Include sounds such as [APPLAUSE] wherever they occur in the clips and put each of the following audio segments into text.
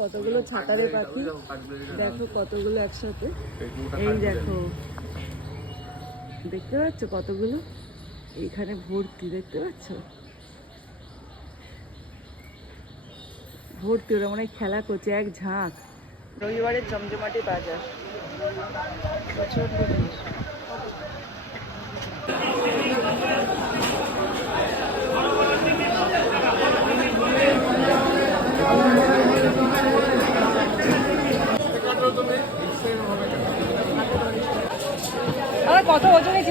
কতগুলো ছাতারে পাখি? দেখো কতগুলো একসাথে। এই দেখো। দেখতে পাচ্ছ কতগুলো? এখানে ভর্তি, দেখতে পাচ্ছ? ভর্তি ওরা মনে খেলা করছে, এক ঝাঁক। রবিবারের জমজমাটি বাজার। প্রচণ্ড কত ওজন এই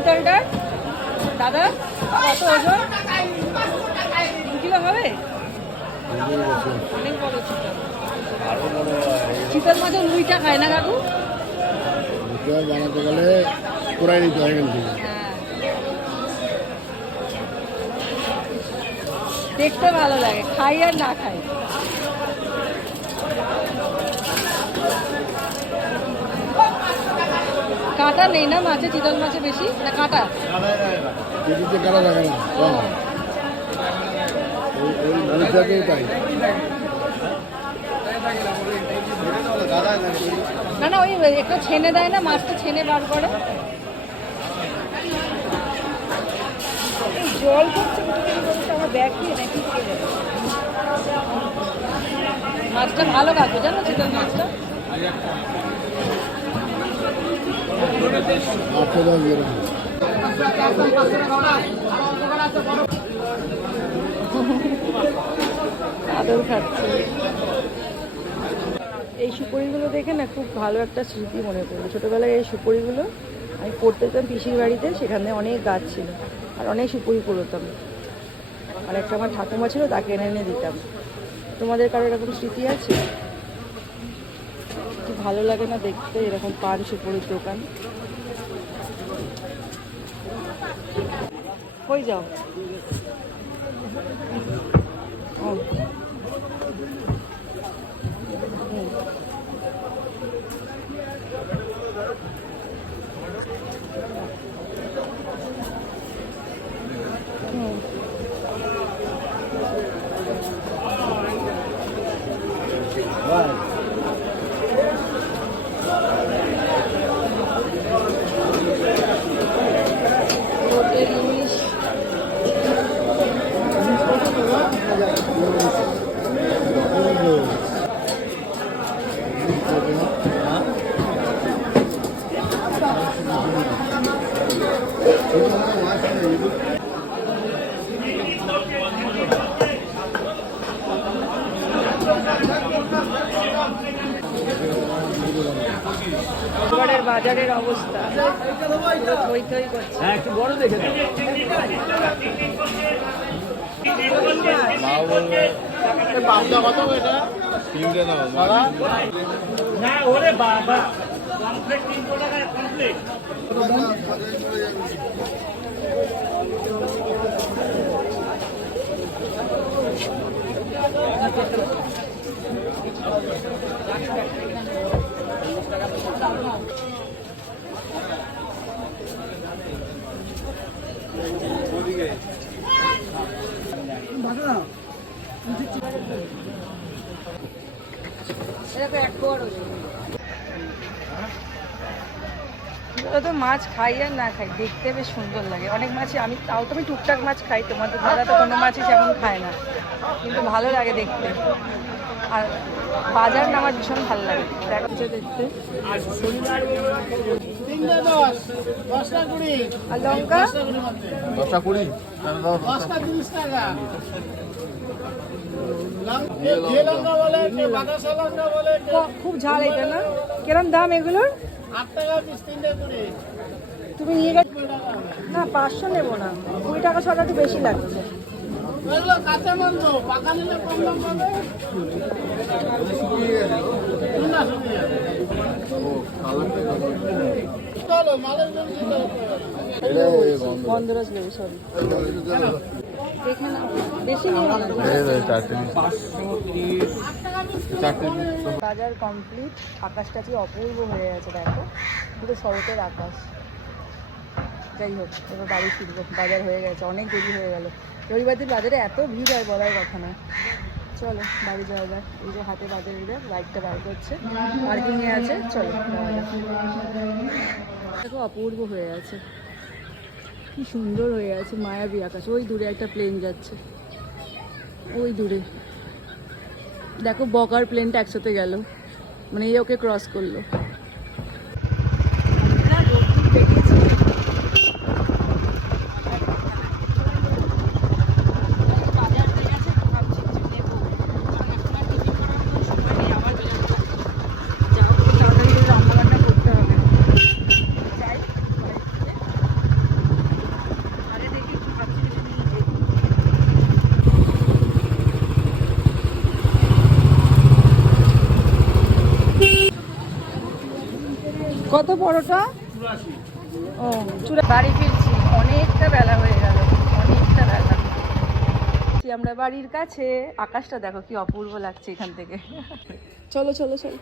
দাদা, কত ওজন? দু কিলো হবে? চিতল। মাছের লুইটা খায় না কাকু? বানাতে গেলে নিতে হয়। কিন্তু দেখতে ভালো লাগে, খাই আর না খাই। কাঁটা নেই না মাছে চিতল মাছে বেশি? না কাঁটা? কেজিতে কাটা থাকে না না না ওই একটা ছেনে দেয় না মাছটা ছেনে বার করে। এই জল পড়ছে আমার ব্যাগ দিয়ে নাকি মাছটা ভালো কাকু জানো চিতল মাছটা? আদর খাচ্ছে। এই সুপুরিগুলো দেখে না খুব ভালো একটা স্মৃতি মনে পড়ল। ছোটোবেলায় এই সুপুরিগুলো আমি পড়তে যেতাম পিসির বাড়িতে, সেখানে অনেক গাছ ছিল আর অনেক সুপুরি পড়তাম আর একটা আমার ঠাকুমা ছিল, তাকে এনে এনে দিতাম। তোমাদের কারও এরকম স্মৃতি আছে? ভালো লাগে না দেখতে এরকম পান সুপুরির দোকান। হয়ে যাও? ও। বাজারের অবস্থা। থই থই করছে। হ্যাঁ একটু বড় দেখে না ওরে বাবা। কমপ্লিট তিনশো টাকায় কমপ্লিট এরকম এক কোয়ার ওজন। ওরা তো মাছ খাই আর না খাই দেখতে বেশ সুন্দর লাগে। অনেক মাছই আমি তাও তো আমি টুকটাক মাছ খাই তোমাদের দাদা তো কোনো মাছই সেমন খায় না। কিন্তু ভালো লাগে দেখতে। আর বাজার না আমার ভীষণ ভালো লাগে। দেখাচ্ছে দেখতে। আর লঙ্কা? দশটা কুড়ি? খুব ঝাল এটা না? কিরম দাম এগুলোর? তুমি নিয়ে গেছো? না পাঁচশো নেব না। কুড়ি টাকা ছটা একটু বেশি লাগছে। গন্ধরাজ লেবু সরি বাজার কমপ্লিট আকাশটা কি অপূর্ব হয়ে গেছে দেখো। পুরো শরতের আকাশ। যাই হোক, এবার বাড়ি ফিরবো। বাজার হয়ে গেছে, অনেক দেরি হয়ে গেল। রবিবার দিন বাজারে এত ভিড় হয় বলার কথা না। চলো, বাড়ি যাওয়া যাক। এই যে হাতে বাজার দিলে বাইকটা বার করছে। পার্কিংয়ে আছে, চলো দেখো, অপূর্ব হয়ে আছে। কি সুন্দর হয়ে আছে, মায়াবী আকাশ। ওই দূরে একটা প্লেন যাচ্ছে। ওই দূরে। দেখো, বকার প্লেনটা একসাথে গেল। মানে এই ওকে ক্রস করল রান্নাবান্না করতে হবে যাই আরে দেখি একটু ভাবছি কিছু নিয়ে যাই। কত বড়টা ও চূড়া বাড়ি ফিরছি। অনেকটা বেলা হয়ে গেল। অনেকটা বেলা। আমরা বাড়ির কাছে? আকাশটা দেখো কি অপূর্ব লাগছে এখান থেকে। চলো চলো চলো।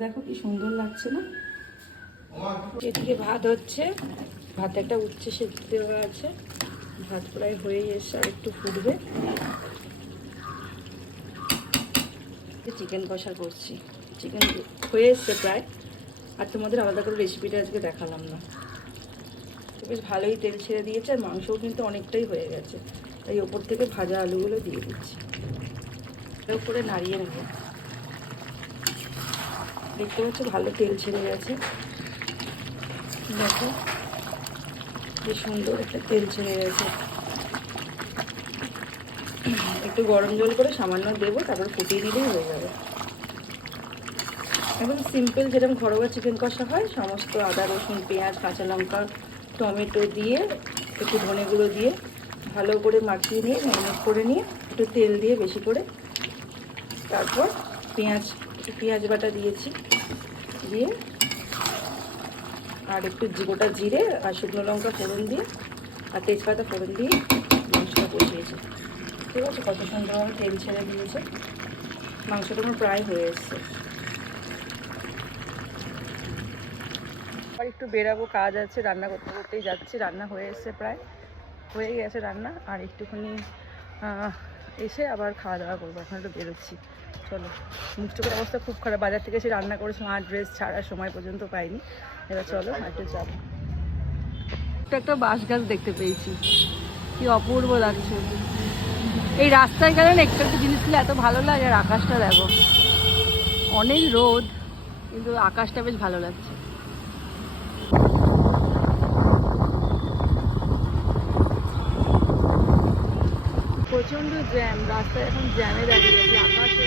দেখো কি সুন্দর লাগছে না? এদিকে ভাত হচ্ছে। ভাত একটা উচ্ছে সেদ্ধ দেওয়া আছে। ভাত প্রায় হয়ে এসে আর একটু ফুটবে। চিকেন কষা করছি। চিকেন হয়ে এসছে প্রায়। আর তোমাদের আলাদা করে রেসিপিটা আজকে দেখালাম না। বেশ ভালোই তেল ছেড়ে দিয়েছে, আর মাংসও কিন্তু অনেকটাই হয়ে গেছে। তাই ওপর থেকে ভাজা আলুগুলো দিয়ে দিচ্ছি। উপরে নাড়িয়ে নেব। দেখতে পাচ্ছ ভালো তেল ছেড়ে গেছে। দেখো, বেশ সুন্দর একটা তেল ছেড়ে গেছে। [CLEARS THROAT] একটু গরম জল করে সামান্য দেবো, তারপর ফুটিয়ে দিলেই হয়ে যাবে। একদম সিম্পল যেরকম ঘরোয়া চিকেন কষা হয়, সমস্ত আদা, রসুন, পেঁয়াজ, কাঁচা লঙ্কা, টমেটো দিয়ে, একটু ধনে গুঁড়ো দিয়ে ভালো করে মাখিয়ে নিয়ে, ম্যারিনেট করে নিয়ে একটু তেল দিয়ে বেশি করে তারপর পেঁয়াজ, একটু পেঁয়াজ বাটা দিয়েছি দিয়ে আর একটু গোটা জিরে আর শুকনো লঙ্কা ফোড়ন দিয়ে আর তেজপাতা ফোড়ন দিয়ে মাংসটা বসিয়েছি ঠিক আছে কত সুন্দরভাবে তেল ছেড়ে দিয়েছে? মাংসটা আমার প্রায় হয়ে এসছে। আর একটু বেরাবো, কাজ আছে, রান্না করতে করতেই যাচ্ছি, রান্না হয়ে এসছে প্রায়। হয়ে গেছে রান্না, আর একটুখানি এসে আবার খাওয়া দাওয়া করব, এখন একটু বেরোচ্ছি। চলো মুখ চোখের অবস্থা খুব খারাপ, বাজার থেকে এসে রান্না করেছিলাম আর ড্রেস ছাড়ার সময় পর্যন্ত পাইনি। এবার চলো একটু যাব। একটা বাঁশ গাছ দেখতে পেয়েছি। কি অপূর্ব লাগছে। এই রাস্তায় গেলে না একটু একটু জিনিসগুলো এত ভালো লাগে আর আকাশটা দেখো। অনেক রোদ, কিন্তু আকাশটা বেশ ভালো লাগছে। প্রচণ্ড জ্যাম, রাস্তায় এখন জ্যামে দাঁড়িয়ে গেছি আকাশে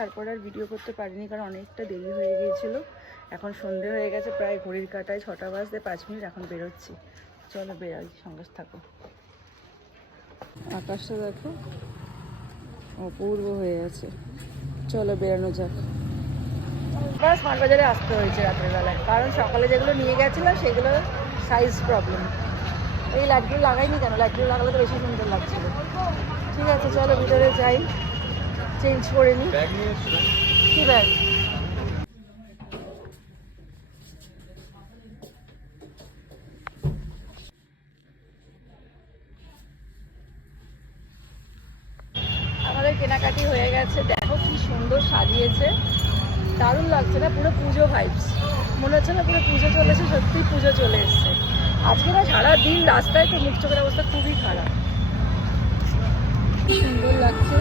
তারপর আর ভিডিও করতে পারিনি, কারণ অনেকটা দেরি হয়ে গিয়েছিল। এখন সন্ধে হয়ে গেছে, প্রায় ঘড়ির কাটায় ছটা বাজতে পাঁচ মিনিট, এখন বেরোচ্ছি। চলো বেরাই, সঙ্গে থাকো। আকাশটা দেখো, অপূর্ব হয়ে আছে। চলো বেরানো যাক। বাস মানবাজারে আসতে হয়েছে রাত্রেবেলায়, কারণ সকালে যেগুলো নিয়ে গেছিলাম, সেগুলো সাইজ প্রবলেম এই লাইটগুলো লাগাইনি কেন? লাইটগুলো লাগালে তো বেশি সুন্দর লাগছিল। ঠিক আছে, চলো ভিতরে যাই। চেঞ্জ করে নিই কি ব্যাগ কেনাকাটি হয়ে গেছে। দেখো কি সুন্দর সাজিয়েছে। দারুণ লাগছে না? পুরো পুজো ভাইবস মনে হচ্ছে না পুরো পুজো চলেছে সত্যি পুজো চলে এসছে। আজকে না সারাদিন রাস্তায় তো মুখ চোখের অবস্থা খুবই খারাপ। সুন্দর লাগছে।